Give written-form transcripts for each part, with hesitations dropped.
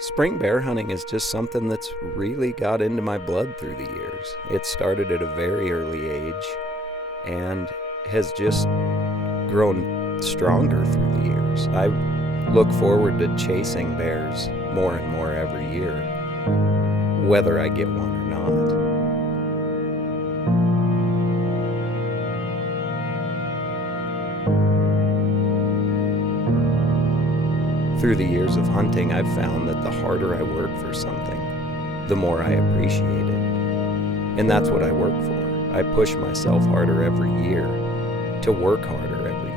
Spring bear hunting is just something that's really got into my blood through the years. It started at a very early age and has just grown stronger through the years. I look forward to chasing bears more and more every year, whether I get one or not. Through the years of hunting, I've found that the harder I work for something, the more I appreciate it. And that's what I work for. I push myself harder every year to work harder every year.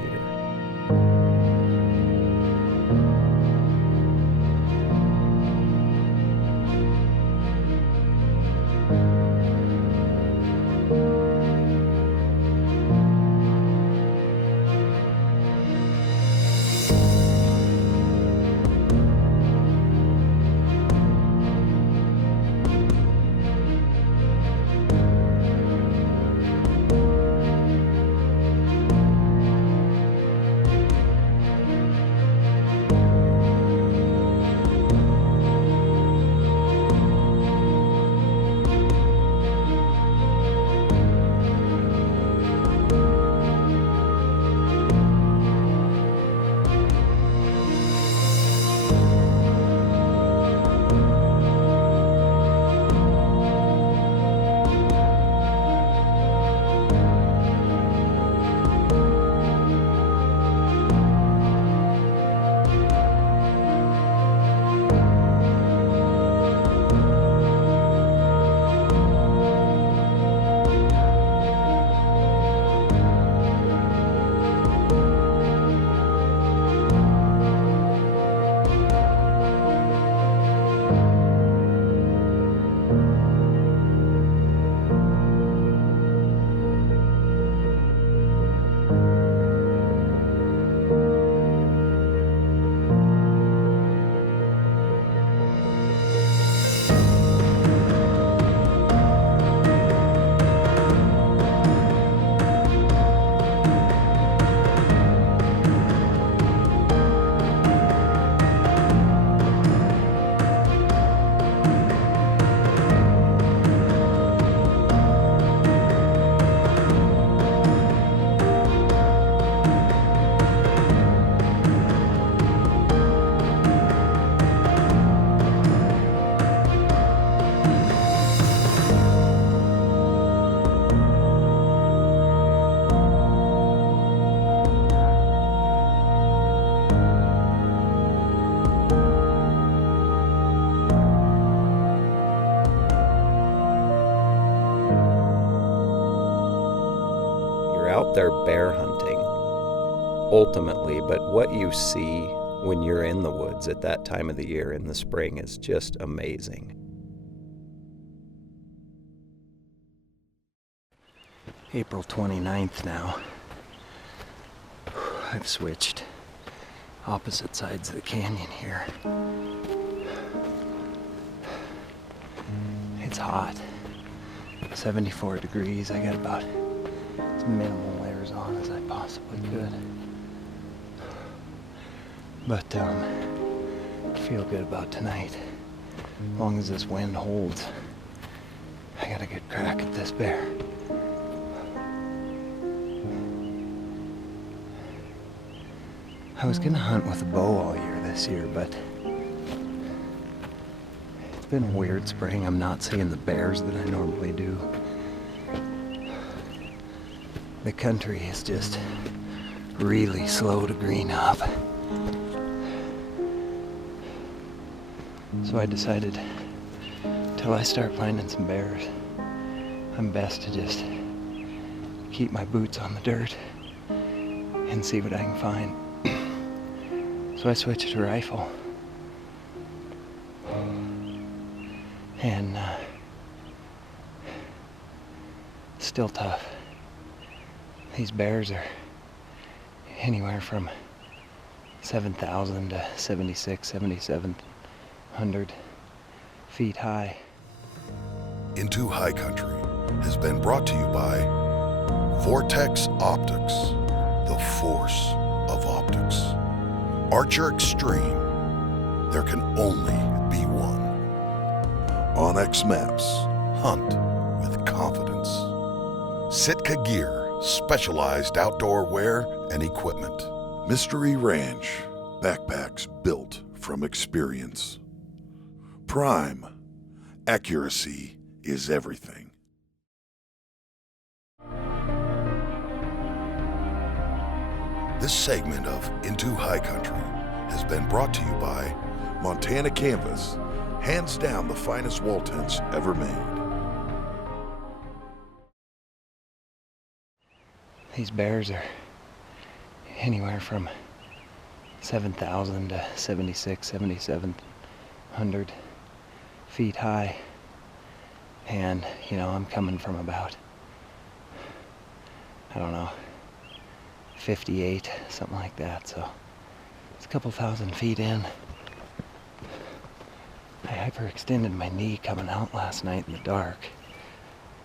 Out there bear hunting, ultimately, but what you see when you're in the woods at that time of the year in the spring is just amazing. April 29th now. I've switched opposite sides of the canyon here. It's hot. 74 degrees. I got about as minimal layers on as I possibly could. But I feel good about tonight. As long as this wind holds, I got a good crack at this bear. I was gonna hunt with a bow all year this year, but it's been a weird spring. I'm not seeing the bears that I normally do. The country is just really slow to green up. So I decided, till I start finding some bears, I'm best to just keep my boots on the dirt and see what I can find. So I switched to rifle. And still tough. These bears are anywhere from 7,000 to 7,700 feet high. Into High Country has been brought to you by Vortex Optics, the force of optics. Archer Extreme, there can only be one. Onyx Maps. Hunt with confidence. Sitka Gear. Specialized outdoor wear and equipment. Mystery Ranch. Backpacks built from experience. Prime. Accuracy is everything. This segment of Into High Country has been brought to you by Montana Canvas, hands down the finest wall tents ever made. These bears are anywhere from 7,000 to 7,700 feet high. And, I'm coming from about, 58, something like that. So it's a couple thousand feet in. I hyperextended my knee coming out last night in the dark.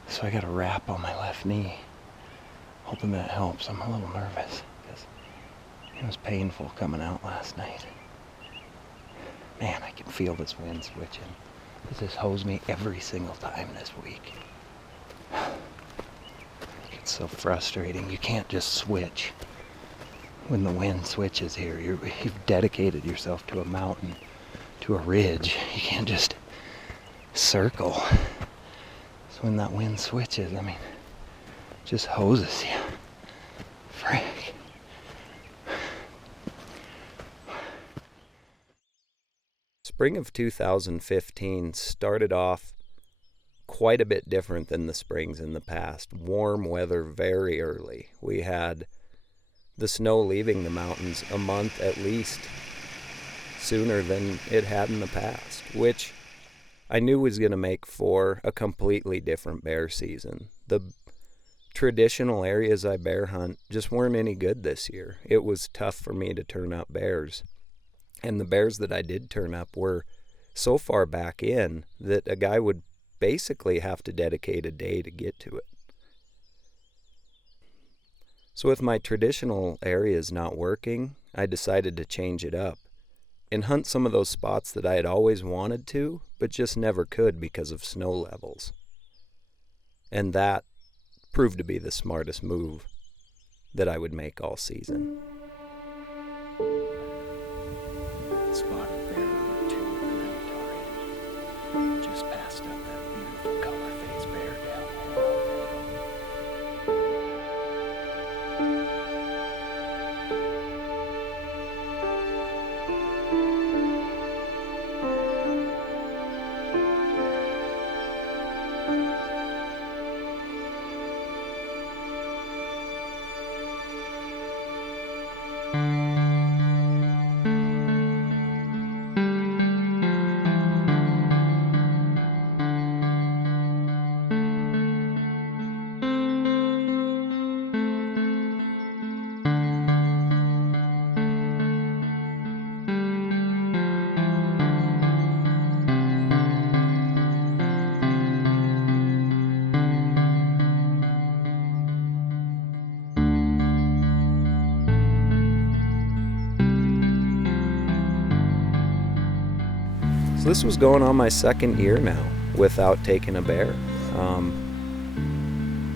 So I got a wrap on my left knee. Hoping that helps. I'm a little nervous because it was painful coming out last night. Man, I can feel this wind switching. This has hosed me every single time this week. It's so frustrating. You can't just switch. When the wind switches here, you've dedicated yourself to a mountain, to a ridge. You can't just circle. So when that wind switches, it just hoses you. Frick. Spring of 2015 started off quite a bit different than the springs in the past. Warm weather very early. We had the snow leaving the mountains a month at least sooner than it had in the past, which I knew was going to make for a completely different bear season. The traditional areas I bear hunt just weren't any good this year. It was tough for me to turn up bears. And the bears that I did turn up were so far back in that a guy would basically have to dedicate a day to get to it. So with my traditional areas not working, I decided to change it up and hunt some of those spots that I had always wanted to, but just never could because of snow levels. And that proved to be the smartest move that I would make all season. Spotted bear number 2 of the night already. Just passed up that beautiful color phase bear down there. So this was going on my second year now without taking a bear.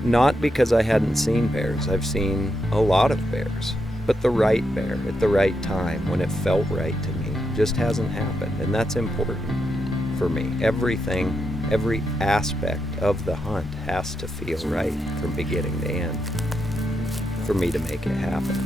Not because I hadn't seen bears. I've seen a lot of bears. But the right bear at the right time when it felt right to me just hasn't happened. And that's important for me. Everything, every aspect of the hunt has to feel right from beginning to end for me to make it happen.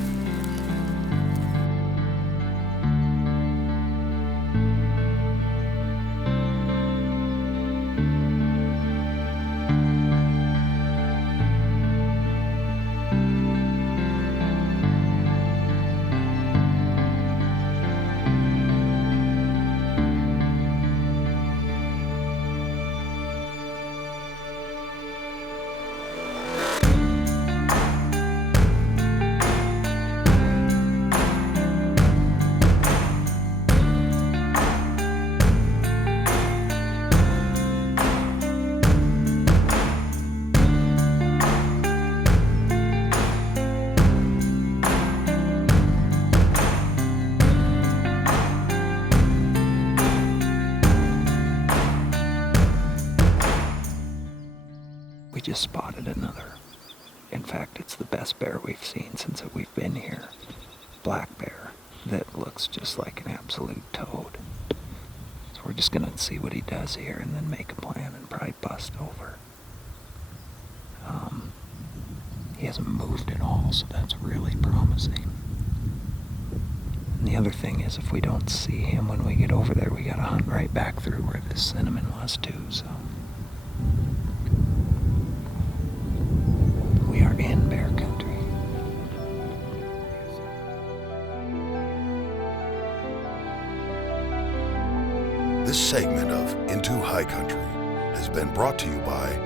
just spotted another. In fact, it's the best bear we've seen since we've been here. Black bear that looks just like an absolute toad. So we're just gonna see what he does here and then make a plan and probably bust over. He hasn't moved at all, so that's really promising. And the other thing is, if we don't see him when we get over there, we gotta hunt right back through where this cinnamon was too, so. We are in bear country. This segment of Into High Country has been brought to you by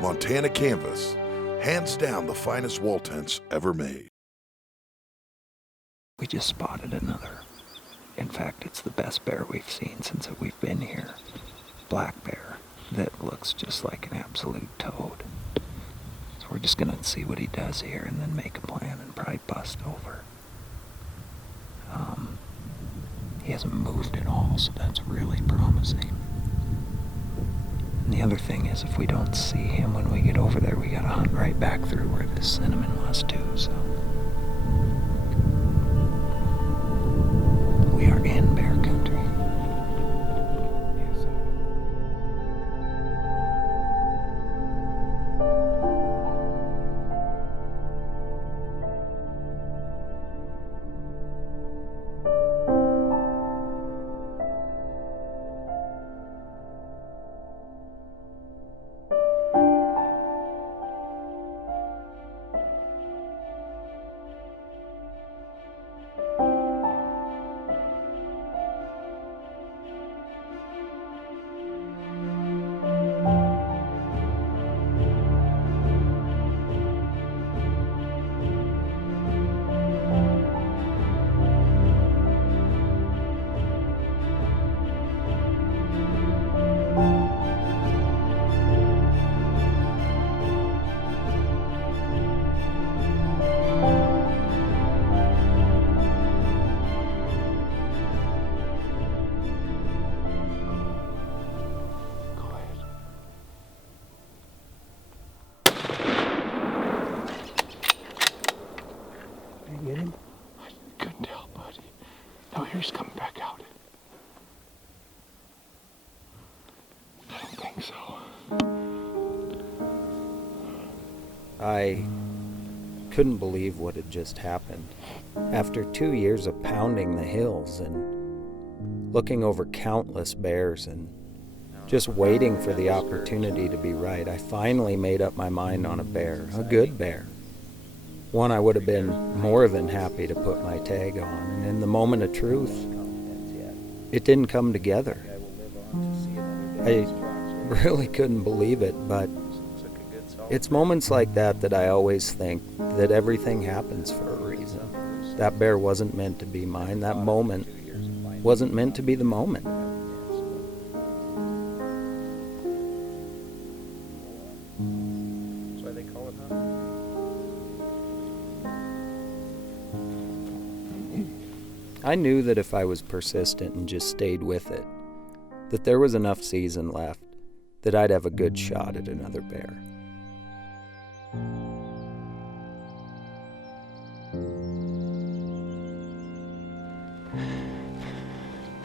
Montana Canvas, hands down the finest wall tents ever made. We just spotted another. In fact, it's the best bear we've seen since we've been here. Black bear that looks just like an absolute toad. So we're just gonna see what he does here and then make a plan and probably bust over. He hasn't moved at all, so that's really promising. And the other thing is, if we don't see him when we get over there, we gotta hunt right back through where this cinnamon was too, so. We are in bear country. Get him? I couldn't tell, buddy. No, he's coming back out. I don't think so. I couldn't believe what had just happened. After 2 years of pounding the hills and looking over countless bears and just waiting for the opportunity to be right, I finally made up my mind on a bear, a good bear. One I would have been more than happy to put my tag on. And in the moment of truth, it didn't come together. I really couldn't believe it, but it's moments like that that I always think that everything happens for a reason. That bear wasn't meant to be mine. That moment wasn't meant to be the moment. That's why they call it hunting. I knew that if I was persistent and just stayed with it, that there was enough season left that I'd have a good shot at another bear.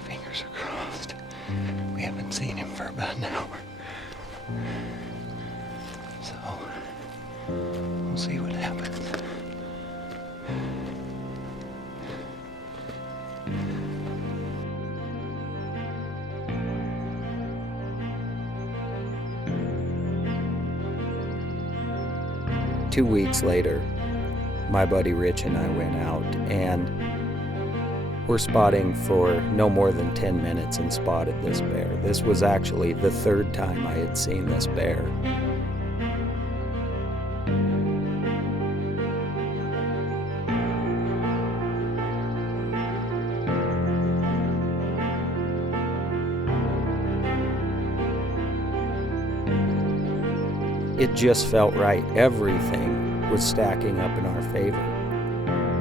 Fingers are crossed. We haven't seen him for about an hour. So, we'll see what happens. Two weeks later, my buddy Rich and I went out and we're spotting for no more than 10 minutes and spotted this bear. This was actually the third time I had seen this bear. It just felt right. Everything was stacking up in our favor.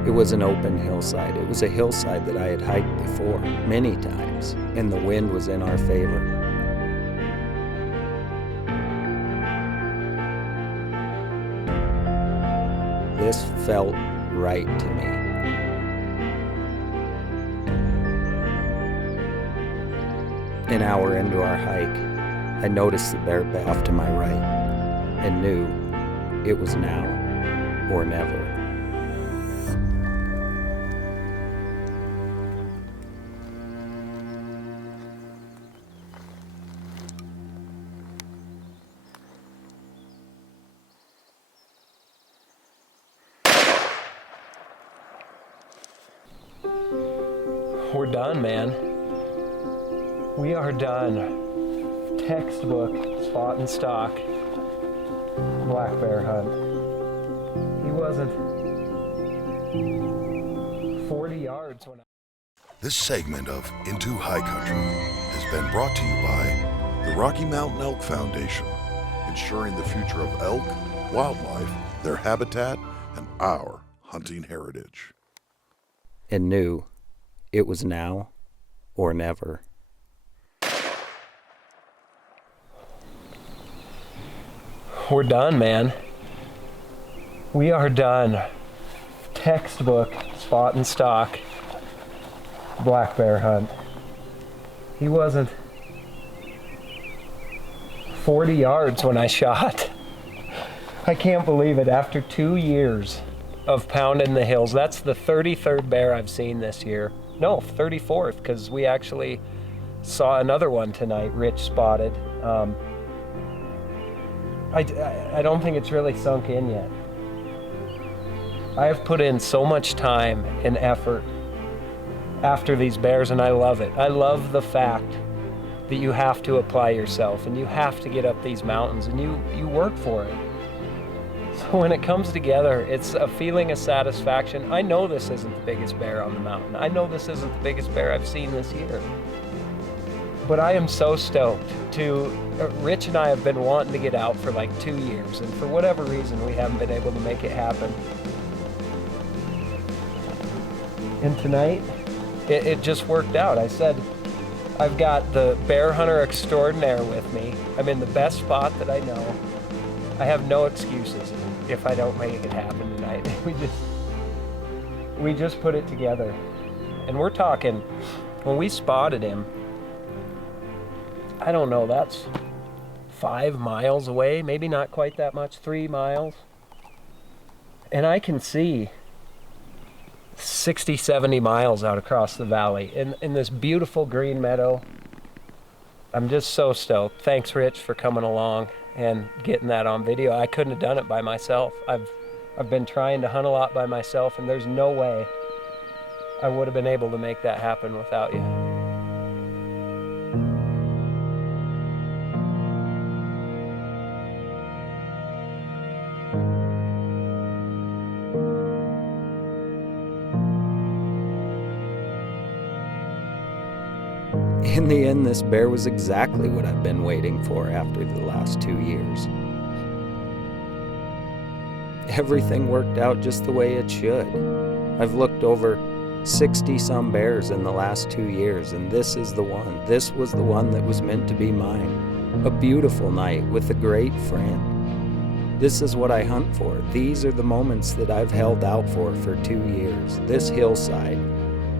It was an open hillside. It was a hillside that I had hiked before many times, and the wind was in our favor. This felt right to me. An hour into our hike, I noticed the bear off to my right and knew it was now or never. We're done, man. We are done. Textbook spot and stalk black bear hunt. He wasn't 40 yards when This segment of Into High Country has been brought to you by the Rocky Mountain Elk Foundation, ensuring the future of elk, wildlife, their habitat, and our hunting heritage. And knew it was now or never. We're done, man. We are done. Textbook spot and stalk black bear hunt. He wasn't 40 yards when I shot. I can't believe it. After 2 years of pounding the hills, that's the 33rd bear I've seen this year. No, 34th, because we actually saw another one tonight, Rich spotted. I don't think it's really sunk in yet. I have put in so much time and effort after these bears, and I love it. I love the fact that you have to apply yourself and you have to get up these mountains and you work for it. So when it comes together, it's a feeling of satisfaction. I know this isn't the biggest bear on the mountain. I know this isn't the biggest bear I've seen this year. But I am so stoked Rich and I have been wanting to get out for like 2 years, and for whatever reason, we haven't been able to make it happen. And tonight, it just worked out. I said, I've got the bear hunter extraordinaire with me. I'm in the best spot that I know. I have no excuses if I don't make it happen tonight. We just put it together. And we're talking, when we spotted him, I don't know, that's 5 miles away, maybe not quite that much, 3 miles. And I can see 60, 70 miles out across the valley in this beautiful green meadow. I'm just so stoked. Thanks, Rich, for coming along and getting that on video. I couldn't have done it by myself. I've been trying to hunt a lot by myself, and there's no way I would have been able to make that happen without you. In the end, this bear was exactly what I've been waiting for after the last 2 years. Everything worked out just the way it should. I've looked over 60-some bears in the last 2 years, and this is the one. This was the one that was meant to be mine. A beautiful night with a great friend. This is what I hunt for. These are the moments that I've held out for 2 years. This hillside,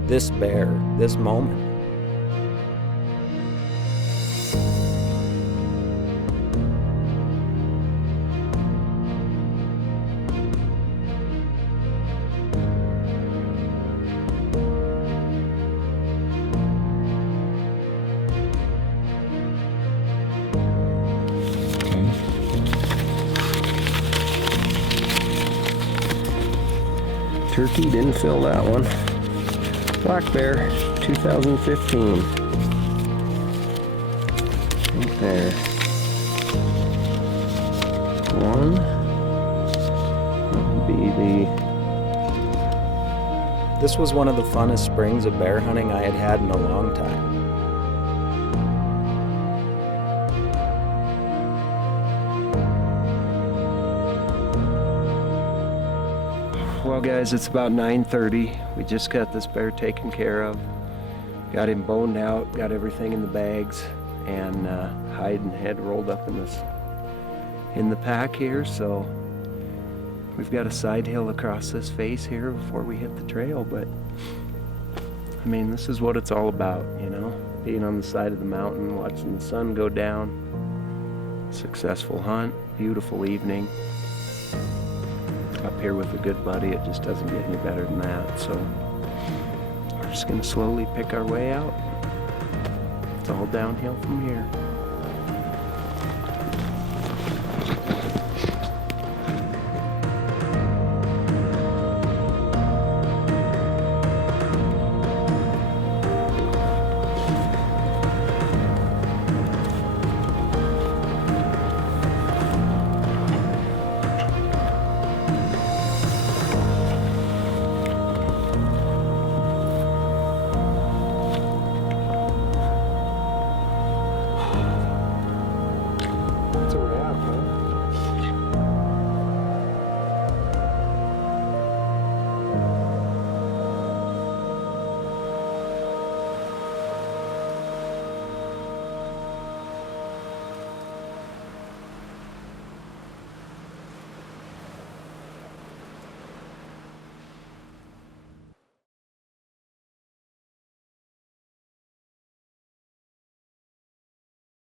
this bear, this moment. Turkey didn't fill that one. Black bear, 2015. Right there. One. That'll be This was one of the funnest springs of bear hunting I had had in a long time. Well, guys, it's about 9:30. We just got this bear taken care of. Got him boned out, got everything in the bags, and hide and head rolled up in the pack here. So We've got a side hill across this face here before we hit the trail, but I mean, this is what it's all about, you know? Being on the side of the mountain, watching the sun go down. Successful hunt, beautiful evening. Up here with a good buddy, it just doesn't get any better than that, so we're just gonna slowly pick our way out. It's all downhill from here.